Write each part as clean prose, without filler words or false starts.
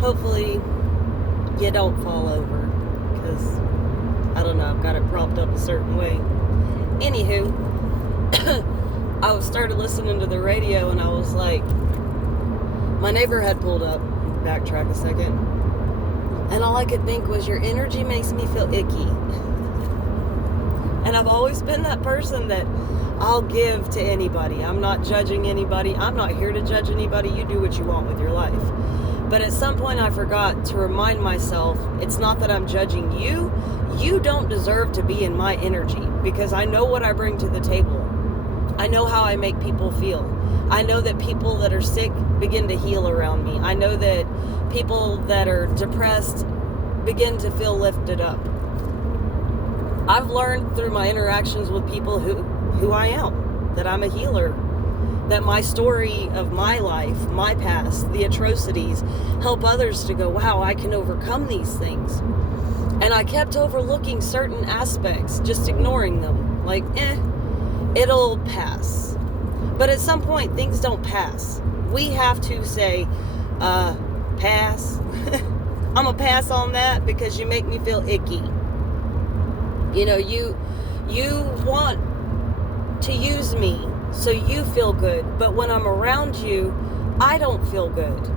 hopefully you don't fall over, because I don't know, I've got it propped up a certain way. Anywho, I started listening to the radio and I was like, my neighbor had pulled up, backtrack a second, and all I could think was, your energy makes me feel icky. And I've always been that person that I'll give to anybody. I'm not judging anybody. I'm not here to judge anybody. You do what you want with your life. But at some point I forgot to remind myself, it's not that I'm judging you. You don't deserve to be in my energy, because I know what I bring to the table. I know how I make people feel. I know that people that are sick begin to heal around me. I know that people that are depressed begin to feel lifted up. I've learned through my interactions with people who I am, that I'm a healer, that my story of my life, my past, the atrocities, help others to go, wow, I can overcome these things. And I kept overlooking certain aspects, just ignoring them, like, it'll pass. But at some point, things don't pass. We have to say, pass. I'm gonna pass on that because you make me feel icky. You know, you want to use me so you feel good, but when I'm around you, I don't feel good.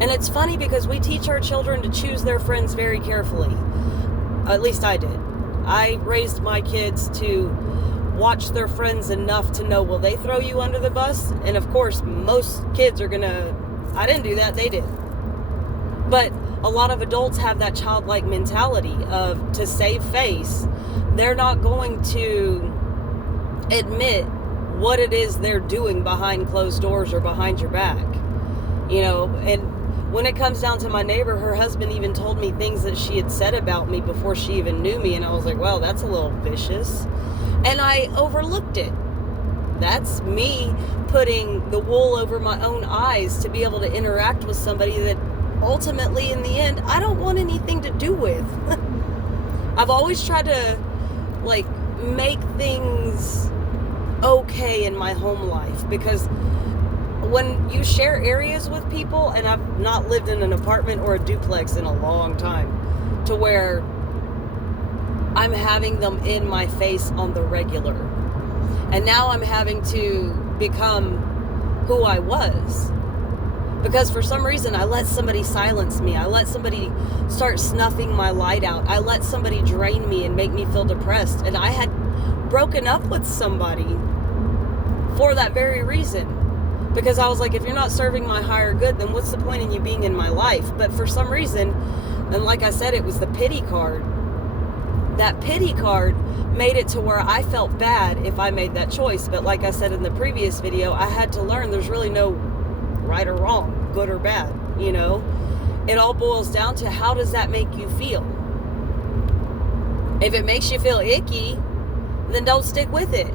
And it's funny because we teach our children to choose their friends very carefully. At least I did. I raised my kids to watch their friends enough to know, will they throw you under the bus? And of course, most kids are gonna, I didn't do that, they did. But a lot of adults have that childlike mentality of, to save face, they're not going to admit what it is they're doing behind closed doors or behind your back. You know, and when it comes down to my neighbor, her husband even told me things that she had said about me before she even knew me, and I was like, well, that's a little vicious. And I overlooked it. That's me putting the wool over my own eyes to be able to interact with somebody that ultimately, in the end, I don't want anything to do with. I've always tried to, like, make things okay in my home life, because when you share areas with people, and I've not lived in an apartment or a duplex in a long time, to where I'm having them in my face on the regular. And now I'm having to become who I was. Because for some reason, I let somebody silence me. I let somebody start snuffing my light out. I let somebody drain me and make me feel depressed. And I had broken up with somebody for that very reason. Because I was like, if you're not serving my higher good, then what's the point in you being in my life? But for some reason, and like I said, it was the pity card. That pity card made it to where I felt bad if I made that choice. But like I said in the previous video, I had to learn there's really no right or wrong, good or bad, you know? It all boils down to, how does that make you feel? If it makes you feel icky, then don't stick with it.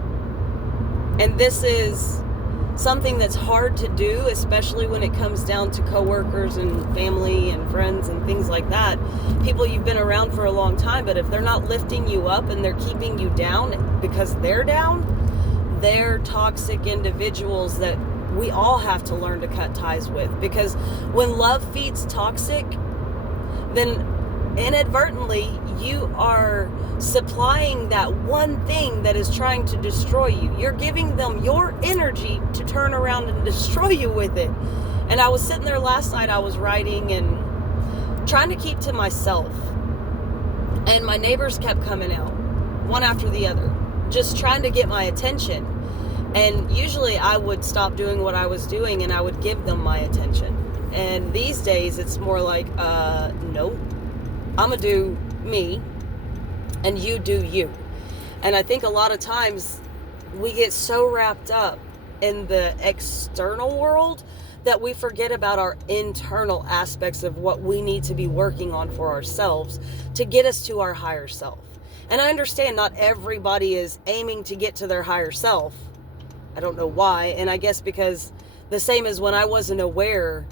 And this is something that's hard to do, especially when it comes down to coworkers and family and friends and things like that. People you've been around for a long time, but if they're not lifting you up and they're keeping you down because they're down, they're toxic individuals that we all have to learn to cut ties with. Because when love feeds toxic, then inadvertently you are supplying that one thing that is trying to destroy you. You're giving them your energy to turn around and destroy you with it. And I was sitting there last night, I was writing and trying to keep to myself, and my neighbors kept coming out one after the other, just trying to get my attention. And usually I would stop doing what I was doing and I would give them my attention. And these days it's more like, nope, I'm gonna do me and you do you. And I think a lot of times we get so wrapped up in the external world that we forget about our internal aspects of what we need to be working on for ourselves to get us to our higher self. And I understand not everybody is aiming to get to their higher self. I don't know why. And I guess because the same as when I wasn't aware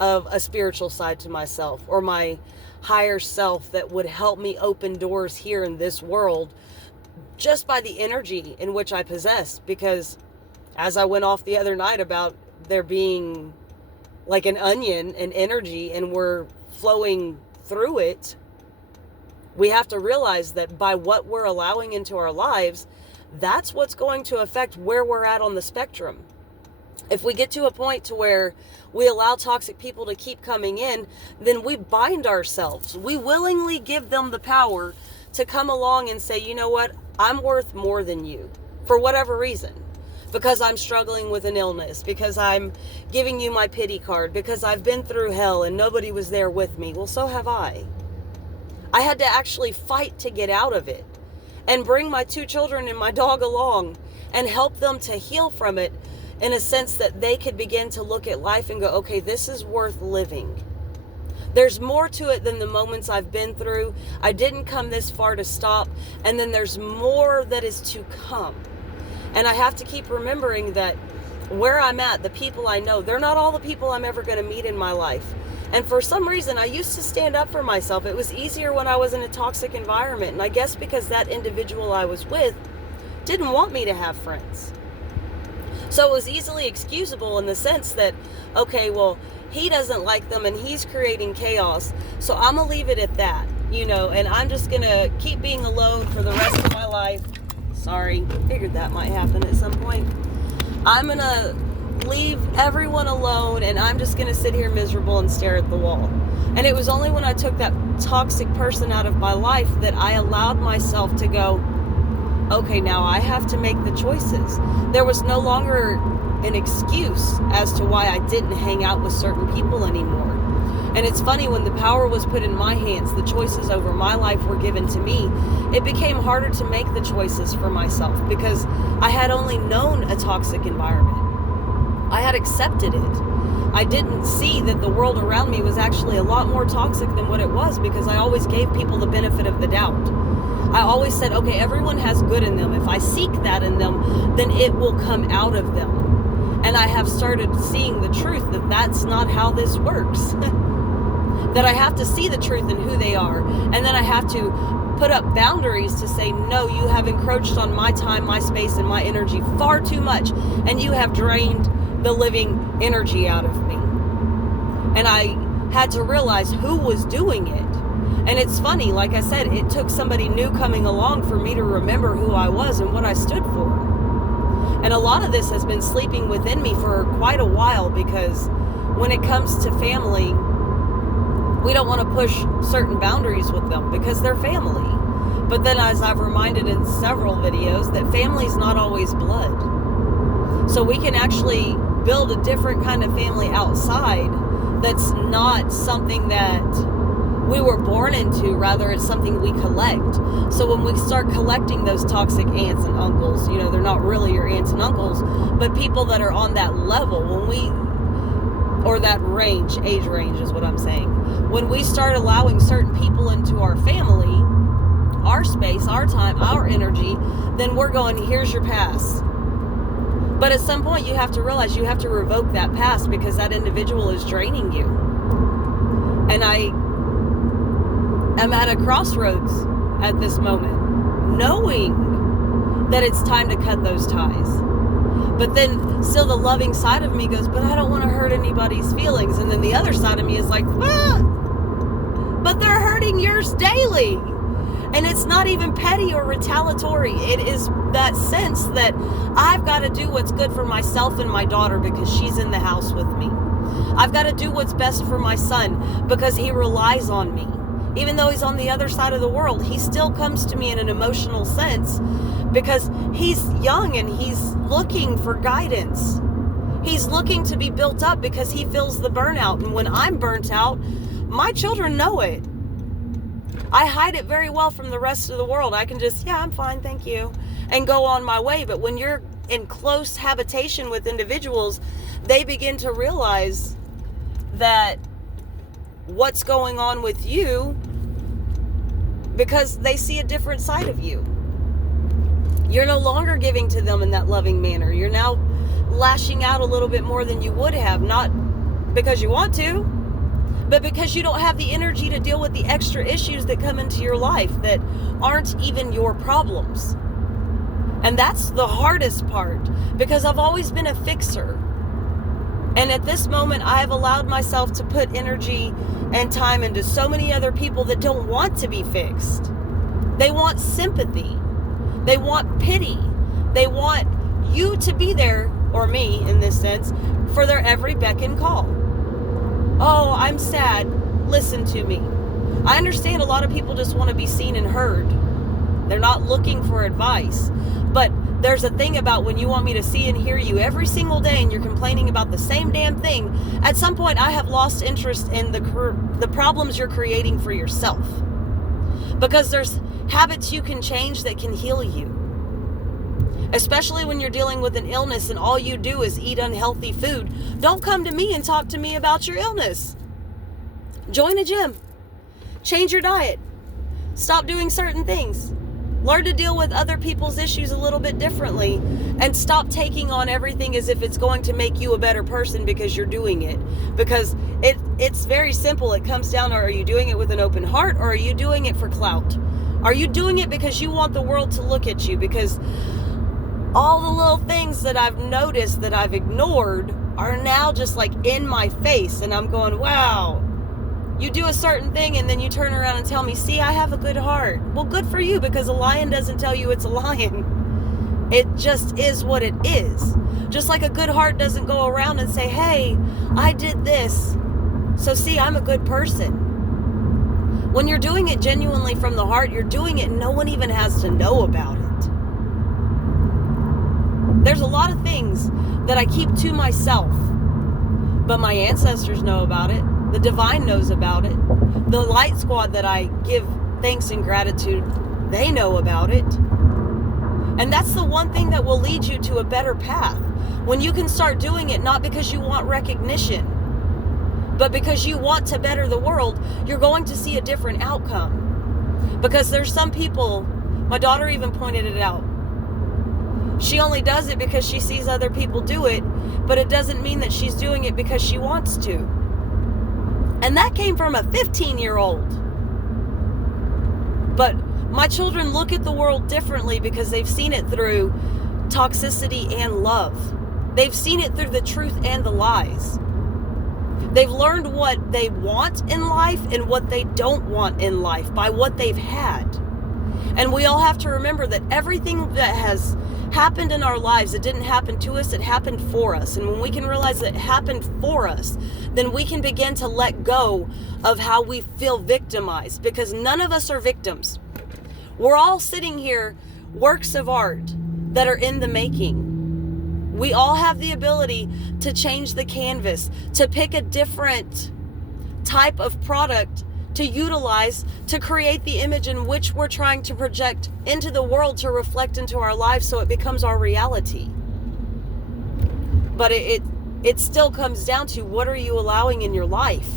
of a spiritual side to myself, or my higher self that would help me open doors here in this world just by the energy in which I possessed. Because as I went off the other night about there being like an onion, an energy, and we're flowing through it, we have to realize that by what we're allowing into our lives, that's what's going to affect where we're at on the spectrum. If we get to a point to where we allow toxic people to keep coming in, then we bind ourselves. We willingly give them the power to come along and say, you know what, I'm worth more than you for whatever reason. Because I'm struggling with an illness, because I'm giving you my pity card, because I've been through hell and nobody was there with me. Well, so have I. I had to actually fight to get out of it and bring my 2 children and my dog along and help them to heal from it, in a sense that they could begin to look at life and go, okay, this is worth living. There's more to it than the moments I've been through. I didn't come this far to stop. And then there's more that is to come. And I have to keep remembering that where I'm at, the people I know, they're not all the people I'm ever going to meet in my life. And for some reason, I used to stand up for myself. It was easier when I was in a toxic environment. And I guess because that individual I was with didn't want me to have friends. So it was easily excusable in the sense that, okay, well, he doesn't like them and he's creating chaos. So I'm going to leave it at that, and I'm just going to keep being alone for the rest of my life. Sorry, figured that might happen at some point. I'm going to leave everyone alone and I'm just going to sit here miserable and stare at the wall. And it was only when I took that toxic person out of my life that I allowed myself to go, okay, now I have to make the choices. There was no longer an excuse as to why I didn't hang out with certain people anymore. And it's funny, when the power was put in my hands, the choices over my life were given to me, it became harder to make the choices for myself because I had only known a toxic environment. I had accepted it. I didn't see that the world around me was actually a lot more toxic than what it was, because I always gave people the benefit of the doubt. I always said, okay, everyone has good in them. If I seek that in them, then it will come out of them. And I have started seeing the truth that that's not how this works. That I have to see the truth in who they are. And then I have to put up boundaries to say, no, you have encroached on my time, my space, and my energy far too much. And you have drained the living energy out of me. And I had to realize who was doing it. And it's funny, like I said, it took somebody new coming along for me to remember who I was and what I stood for. And a lot of this has been sleeping within me for quite a while, because when it comes to family, we don't want to push certain boundaries with them because they're family. But then, as I've reminded in several videos, that family's not always blood. So we can actually build a different kind of family outside that's not something that we were born into, rather it's something we collect. So when we start collecting those toxic aunts and uncles, they're not really your aunts and uncles, but people that are on that level, or that range, age range is what I'm saying. When we start allowing certain people into our family, our space, our time, our energy, then we're going, here's your pass. But at some point you have to realize you have to revoke that pass, because that individual is draining you. And I am at a crossroads at this moment, knowing that it's time to cut those ties. But then still the loving side of me goes, but I don't want to hurt anybody's feelings. And then the other side of me is like, but they're hurting yours daily. And it's not even petty or retaliatory. It is that sense that I've got to do what's good for myself and my daughter because she's in the house with me. I've got to do what's best for my son because he relies on me. Even though he's on the other side of the world, he still comes to me in an emotional sense because he's young and he's looking for guidance. He's looking to be built up because he feels the burnout. And when I'm burnt out, my children know it. I hide it very well from the rest of the world. I can just, I'm fine, thank you, and go on my way. But when you're in close habitation with individuals, they begin to realize that what's going on with you, because they see a different side of you. You're no longer giving to them in that loving manner. You're now lashing out a little bit more than you would have, not because you want to, but because you don't have the energy to deal with the extra issues that come into your life that aren't even your problems. And that's the hardest part, because I've always been a fixer. And at this moment, I have allowed myself to put energy and time into so many other people that don't want to be fixed. They want sympathy. They want pity. They want you to be there, or me in this sense, for their every beck and call. Oh, I'm sad. Listen to me. I understand a lot of people just want to be seen and heard. They're not looking for advice. But there's a thing about when you want me to see and hear you every single day and you're complaining about the same damn thing, at some point I have lost interest in the problems you're creating for yourself. Because there's habits you can change that can heal you. Especially when you're dealing with an illness and all you do is eat unhealthy food. Don't come to me and talk to me about your illness. Join a gym. Change your diet. Stop doing certain things. Learn to deal with other people's issues a little bit differently, and stop taking on everything as if it's going to make you a better person because you're doing it. Because it's very simple. It comes down to, are you doing it with an open heart, or are you doing it for clout? Are you doing it because you want the world to look at you? Because all the little things that I've noticed that I've ignored are now just like in my face, and I'm going, wow. You do a certain thing and then you turn around and tell me, see, I have a good heart. Well, good for you, because a lion doesn't tell you it's a lion. It just is what it is. Just like a good heart doesn't go around and say, hey, I did this, so see, I'm a good person. When you're doing it genuinely from the heart, you're doing it and no one even has to know about it. There's a lot of things that I keep to myself, but my ancestors know about it. The divine knows about it. The light squad that I give thanks and gratitude, they know about it. And that's the one thing that will lead you to a better path. When you can start doing it, not because you want recognition, but because you want to better the world, you're going to see a different outcome. Because there's some people, my daughter even pointed it out. She only does it because she sees other people do it, but it doesn't mean that she's doing it because she wants to. And that came from a 15-year-old. But my children look at the world differently because they've seen it through toxicity and love. They've seen it through the truth and the lies. They've learned what they want in life and what they don't want in life by what they've had. And we all have to remember that everything that has happened in our lives, it didn't happen to us, it happened for us. And when we can realize that it happened for us, then we can begin to let go of how we feel victimized, because none of us are victims. We're all sitting here, works of art that are in the making. We all have the ability to change the canvas, to pick a different type of product to utilize to create the image in which we're trying to project into the world to reflect into our lives so it becomes our reality. But it still comes down to, what are you allowing in your life?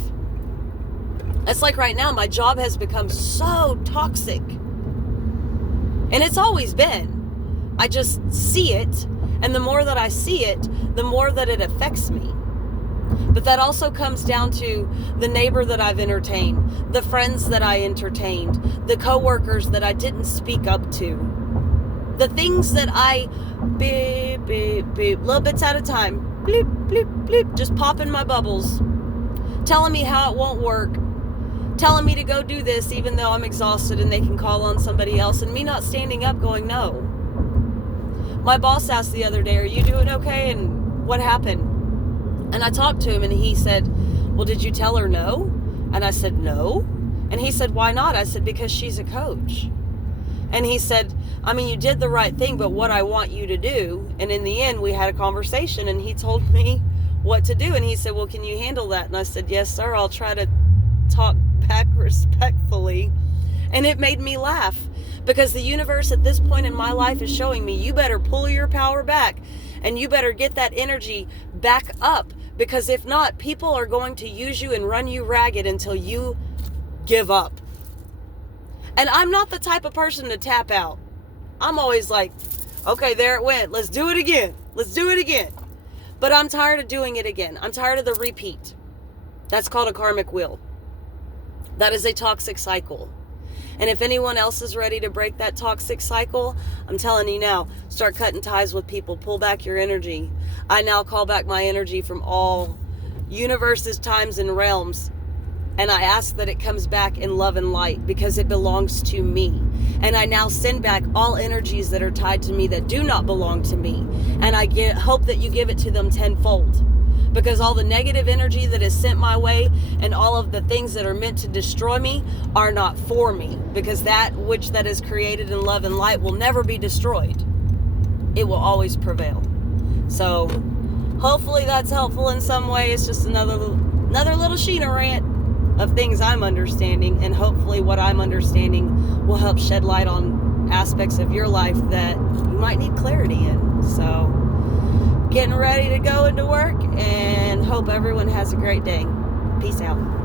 It's like right now, my job has become so toxic. And it's always been. I just see it. And the more that I see it, the more that it affects me. But that also comes down to the neighbor that I've entertained, the friends that I entertained, the coworkers that I didn't speak up to, the things that I beep, beep, beep, little bits at a time, bleep, bleep, bleep, just popping my bubbles, telling me how it won't work, telling me to go do this even though I'm exhausted and they can call on somebody else, and me not standing up going, no. My boss asked the other day, are you doing okay? And what happened? And I talked to him and he said, well, did you tell her no? And I said, no. And he said, why not? I said, because she's a coach. And he said, I mean, you did the right thing, but what I want you to do. And in the end, we had a conversation and he told me what to do. And he said, well, can you handle that? And I said, yes, sir. I'll try to talk back respectfully. And it made me laugh, because the universe at this point in my life is showing me, you better pull your power back and you better get that energy back up. Because if not, people are going to use you and run you ragged until you give up. And I'm not the type of person to tap out. I'm always like, okay, there it went. Let's do it again. Let's do it again. But I'm tired of doing it again. I'm tired of the repeat. That's called a karmic wheel. That is a toxic cycle. And if anyone else is ready to break that toxic cycle, I'm telling you now, start cutting ties with people. Pull back your energy. I now call back my energy from all universes, times, and realms. And I ask that it comes back in love and light because it belongs to me. And I now send back all energies that are tied to me that do not belong to me. And I hope that you give it to them tenfold. Because all the negative energy that is sent my way and all of the things that are meant to destroy me are not for me. Because that which that is created in love and light will never be destroyed. It will always prevail. So hopefully that's helpful in some way. It's just another little Sheena rant of things I'm understanding, and hopefully what I'm understanding will help shed light on aspects of your life that you might need clarity in. So, getting ready to go into work, and hope everyone has a great day. Peace out.